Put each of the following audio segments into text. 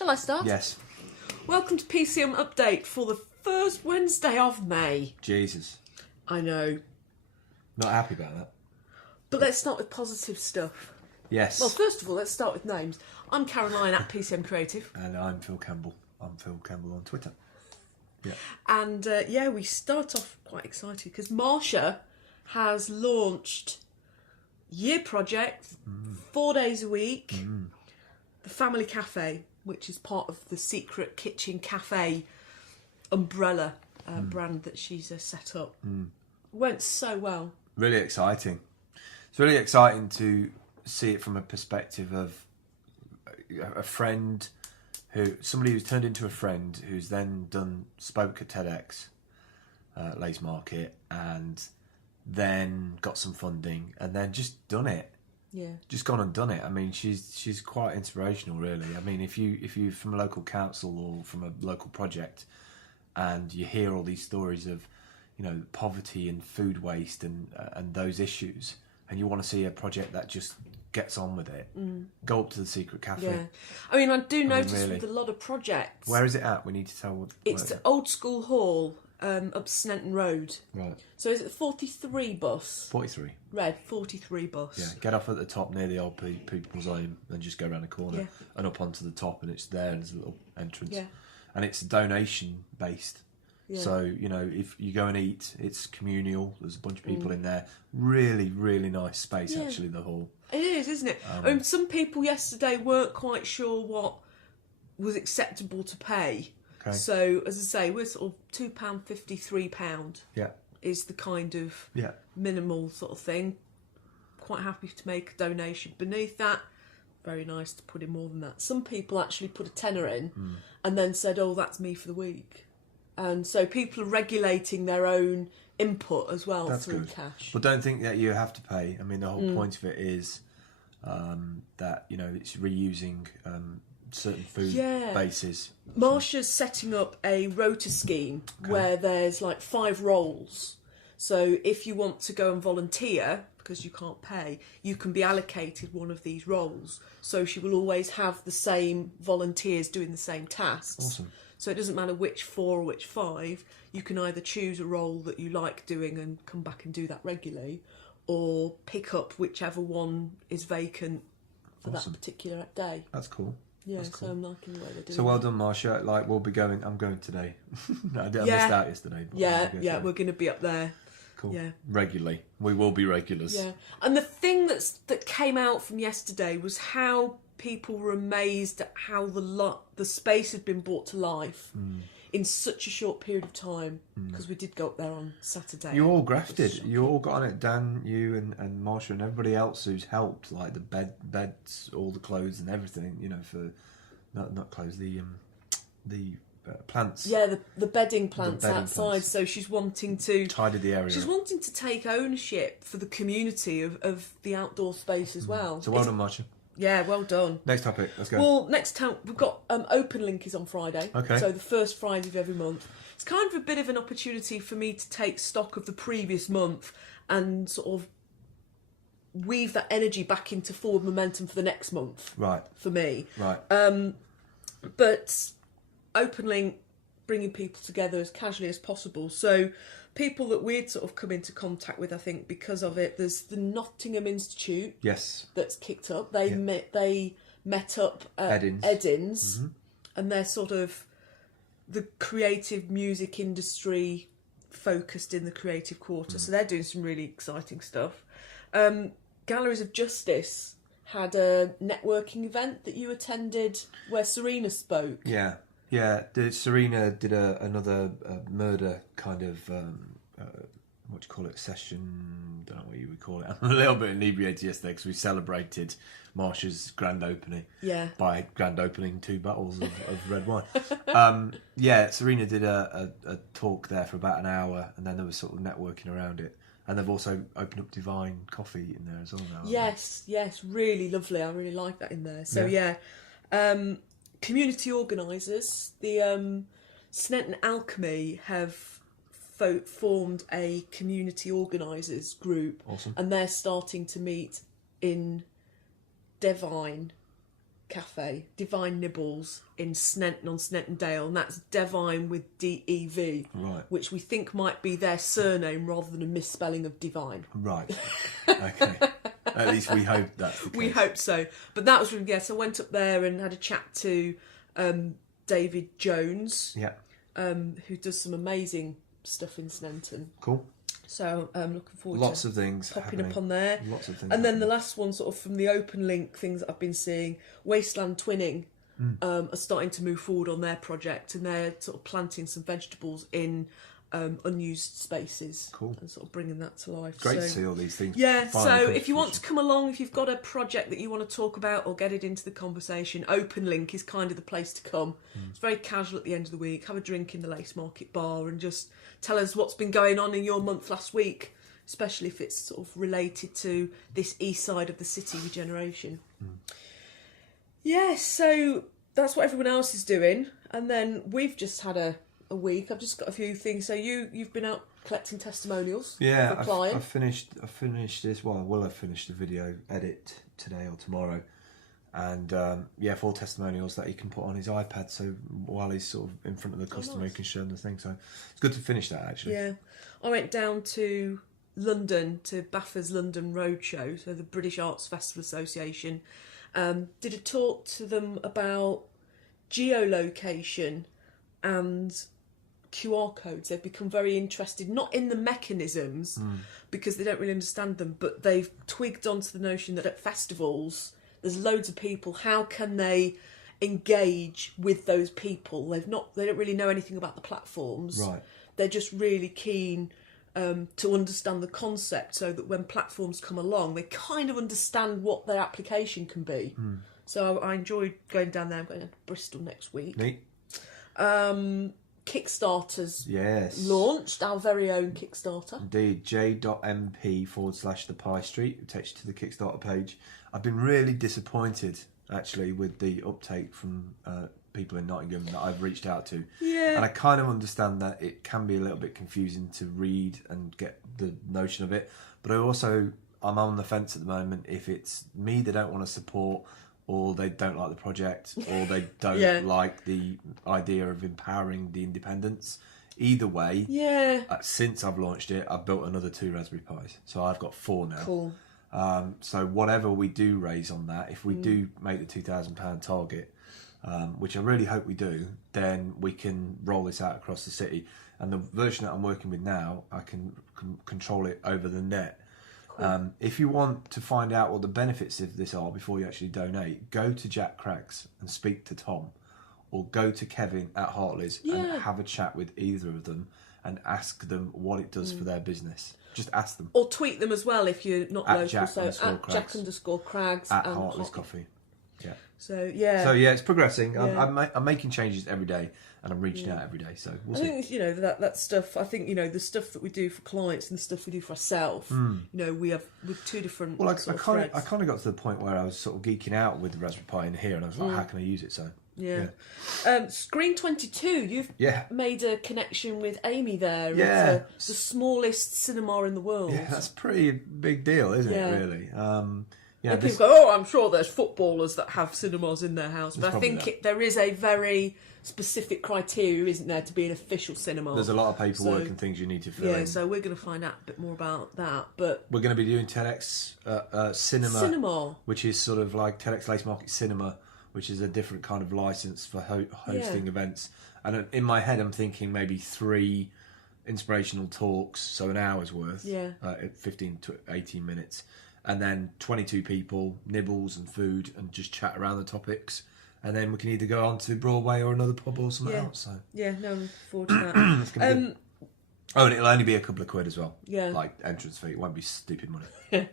Shall I start? Yes. Welcome to pcmupdate for the first Wednesday of May. Jesus. I know. Not happy about that. But let's start with positive stuff. Yes. Well, first of all, let's start with names. I'm Caroline at PCM Creative. And I'm Phil Campbell. I'm Phil Campbell on Twitter. Yeah. And we start off quite excited because Marsha has launched year project, 4 days a week, the Family Cafe, which is part of the Secret Kitchen Cafe umbrella brand that she's set up. Went so well. Really exciting. It's really exciting to see it from a perspective of a friend somebody who's turned into a friend who's then spoke at TEDx, Lace Market, and then got some funding and then just done it. Yeah. Just gone and done it. I mean, she's quite inspirational, really. I mean, if you're from a local council or from a local project, and you hear all these stories of, poverty and food waste and those issues, and you want to see a project that just gets on with it, go up to the Secret Cafe. Yeah. I mean, I do notice really, with a lot of projects. Where is it at? We need to tell what. It's the Old School Hall up Snetton Road. Right. So is it the 43 bus? 43. Red 43 bus. Yeah, get off at the top near the old people's home and just go around the corner and up onto the top, and it's there, and there's a little entrance. Yeah. And it's donation based. Yeah. So, if you go and eat, it's communal. There's a bunch of people in there. Really, really nice space, actually, the hall. It is, isn't it? I mean, some people yesterday weren't quite sure what was acceptable to pay. Okay. So, as I say, we're sort of £2.50, £3 is the kind of minimal sort of thing. Quite happy to make a donation beneath that. Very nice to put in more than that. Some people actually put a tenner in and then said, oh, that's me for the week. And so people are regulating their own input as well through cash. But don't think that you have to pay. I mean, the whole point of it is that, it's reusing certain food bases. Marsha's setting up a rota scheme where there's like 5 roles. So if you want to go and volunteer, because you can't pay, you can be allocated one of these roles. So she will always have the same volunteers doing the same tasks. Awesome. So it doesn't matter which 4 or which 5, you can either choose a role that you like doing and come back and do that regularly, or pick up whichever one is vacant for that particular day. That's cool. Yeah, That's cool. So I'm liking the way they're doing it. So well done, Marsha. Like, we'll be going, I'm going today. I missed out yesterday. But we're going to be up there. Cool. Yeah. Regularly. We will be regulars. Yeah. And the thing that came out from yesterday was how people were amazed at how the space had been brought to life in such a short period of time, because we did go up there on Saturday. You all grafted. You all got on it. Dan, you and Marsha and everybody else who's helped, like the beds, all the clothes and everything, for not clothes, the plants. Yeah, the bedding plants outside. So she's wanting to tidy the area. She's wanting to take ownership for the community of the outdoor space as well. So well done, Marsha. Yeah, well done. Next topic, let's go. Well, next time we've got openlink is on Friday. Okay. So the first Friday of every month. It's kind of a bit of an opportunity for me to take stock of the previous month and sort of weave that energy back into forward momentum for the next month. Right. For me. Right. But openlink, bringing people together as casually as possible. So people that we'd sort of come into contact with, I think, because of it, there's the Nottingham Institute. Yes. That's kicked up. They met up at Eddins, and they're sort of the creative music industry focused in the creative quarter. So they're doing some really exciting stuff. Galleries of Justice had a networking event that you attended where Serena spoke. Yeah. Yeah, Serena did another murder kind of, what do you call it, session, don't know what you would call it. I'm a little bit inebriated yesterday because we celebrated Marsha's grand opening by grand opening 2 bottles of red wine. Serena did a talk there for about an hour, and then there was sort of networking around it. And they've also opened up Divine Coffee in there as well now. Yes, really lovely. I really like that in there. So community organisers, the Snetton Alchemy have formed a community organisers group. Awesome. And they're starting to meet in Devine cafe, Divine Nibbles in Snenton on Snenton Dale, and that's Devine with D-E-V, right, which we think might be their surname rather than a misspelling of divine. Right. Okay. At least we hope that's the case. We hope so. But that was really good. So I went up there and had a chat to David Jones, yeah, who does some amazing stuff in Snenton. Cool. So I'm looking forward lots to of things popping happening. up on there. Lots of things. And then the last one, sort of from the openlink things that I've been seeing, Wasteland Twinning are starting to move forward on their project, and they're sort of planting some vegetables in unused spaces. Cool. And sort of bringing that to life. Great to see all these things. Yeah, so finally if you want to come along, if you've got a project that you want to talk about or get it into the conversation, openlink is kind of the place to come. It's very casual at the end of the week. Have a drink in the Lace Market bar and just tell us what's been going on in your month last week, especially if it's sort of related to this east side of the city regeneration. Yeah, so that's what everyone else is doing. And then we've just had a week. I've just got a few things. So you've been out collecting testimonials for clients. I finished this. Well, I will have finished the video edit today or tomorrow. And 4 testimonials that he can put on his iPad, so while he's sort of in front of the customer, he can show them the thing. So it's good to finish that, actually. Yeah. I went down to London, to BAFTA's London Roadshow, so the British Arts Festival Association. Did a talk to them about geolocation and QR codes. They've become very interested, not in the mechanisms, because they don't really understand them, but they've twigged onto the notion that at festivals there's loads of people. How can they engage with those people? They don't really know anything about the platforms. Right. They're just really keen to understand the concept, so that when platforms come along, they kind of understand what their application can be. So I enjoyed going down there. I'm going to Bristol next week. Neat. Kickstarter's Yes. launched, our very own Kickstarter. Indeed, j.mp/the Pie Street, it takes you to the Kickstarter page. I've been really disappointed, actually, with the uptake from people in Nottingham that I've reached out to. Yeah. And I kind of understand that it can be a little bit confusing to read and get the notion of it. But I'm on the fence at the moment if it's me they don't want to support, or they don't like the project, or they don't like the idea of empowering the independents. Either way, since I've launched it, I've built another 2 Raspberry Pis. So I've got 4 now. Cool. So whatever we do raise on that, if we do make the £2,000 target, which I really hope we do, then we can roll this out across the city. And the version that I'm working with now, I can control it over the net. Cool. If you want to find out what the benefits of this are before you actually donate, go to Jack Craggs and speak to Tom, or go to Kevin at Hartley's and have a chat with either of them and ask them what it does for their business. Just ask them. Or tweet them as well if you're not at local. Jack so at Jack_Craggs at Hartley's Coffee. Yeah. So yeah. So yeah, it's progressing. Yeah. I'm making changes every day, and I'm reaching out every day. So we'll see. I think that stuff. I think the stuff that we do for clients and the stuff we do for ourselves. We have with 2 different. Well, I kind of got to the point where I was sort of geeking out with the Raspberry Pi in here, and I was like, how can I use it? So yeah. Screen 22. You've made a connection with Amy there. Yeah. It's the smallest cinema in the world. Yeah, that's a pretty big deal, isn't it? Really. And people go, I'm sure there's footballers that have cinemas in their house, but I think there is a very specific criteria, isn't there, to be an official cinema. There's a lot of paperwork and things you need to fill in. So we're going to find out a bit more about that. But we're going to be doing TEDx Cinema, which is sort of like TEDx Lace Market Cinema, which is a different kind of license for hosting events. And in my head, I'm thinking maybe 3 inspirational talks, so an hour's worth, 15 to 18 minutes. And then 22 people, nibbles and food, and just chat around the topics. And then we can either go on to Broadway or another pub or something else. So. Yeah, no, I'm looking forward to that. It's gonna be and it'll only be a couple of quid as well. Yeah. Like entrance fee. It won't be stupid money. Yeah.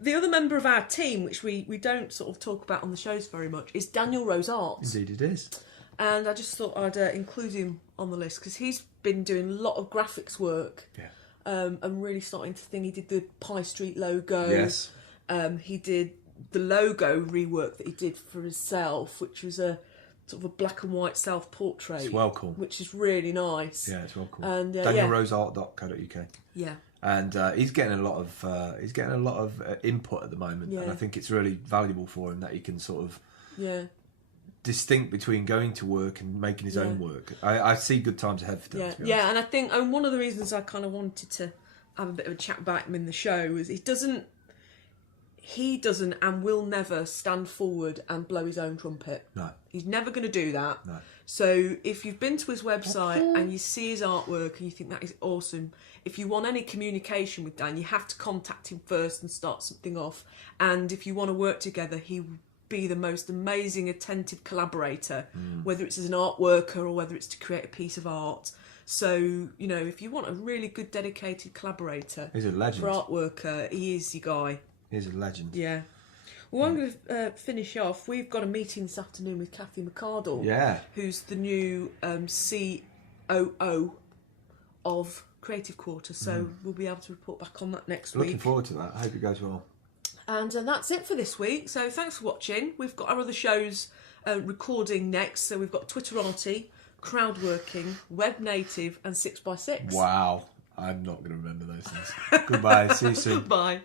The other member of our team, which we don't sort of talk about on the shows very much, is Daniel Rose Arts. Indeed it is. And I just thought I'd include him on the list because he's been doing a lot of graphics work. Yeah. And really starting to think. He did the Pie Street logo. Yes. He did the logo rework that he did for himself, which was a sort of a black and white self-portrait. It's well cool. Which is really nice. Yeah, it's well cool. And DanielRoseArt.co.uk. Yeah. And he's getting a lot of input at the moment, and I think it's really valuable for him that he can sort of distinct between going to work and making his own work. I see good times ahead for him. Yeah, and I think one of the reasons I kind of wanted to have a bit of a chat about him in the show is he doesn't and will never stand forward and blow his own trumpet. No. He's never going to do that. No. So if you've been to his website and you see his artwork and you think that is awesome, if you want any communication with Dan, you have to contact him first and start something off. And if you want to work together, he will be the most amazing, attentive collaborator, whether it's as an art worker or whether it's to create a piece of art. So, you know, if you want a really good, dedicated collaborator, he's a legend. For art worker, he is your guy. He's a legend. Yeah. Well, I'm going to finish off. We've got a meeting this afternoon with Kathy McArdle. Yeah. Who's the new COO of Creative Quarter. So we'll be able to report back on that next week. Looking forward to that. I hope it goes well. And that's it for this week. So thanks for watching. We've got our other shows recording next. So we've got Twitterati, Crowdworking, Web Native, and 6x6. Wow. I'm not going to remember those things. Goodbye. See you soon. Bye.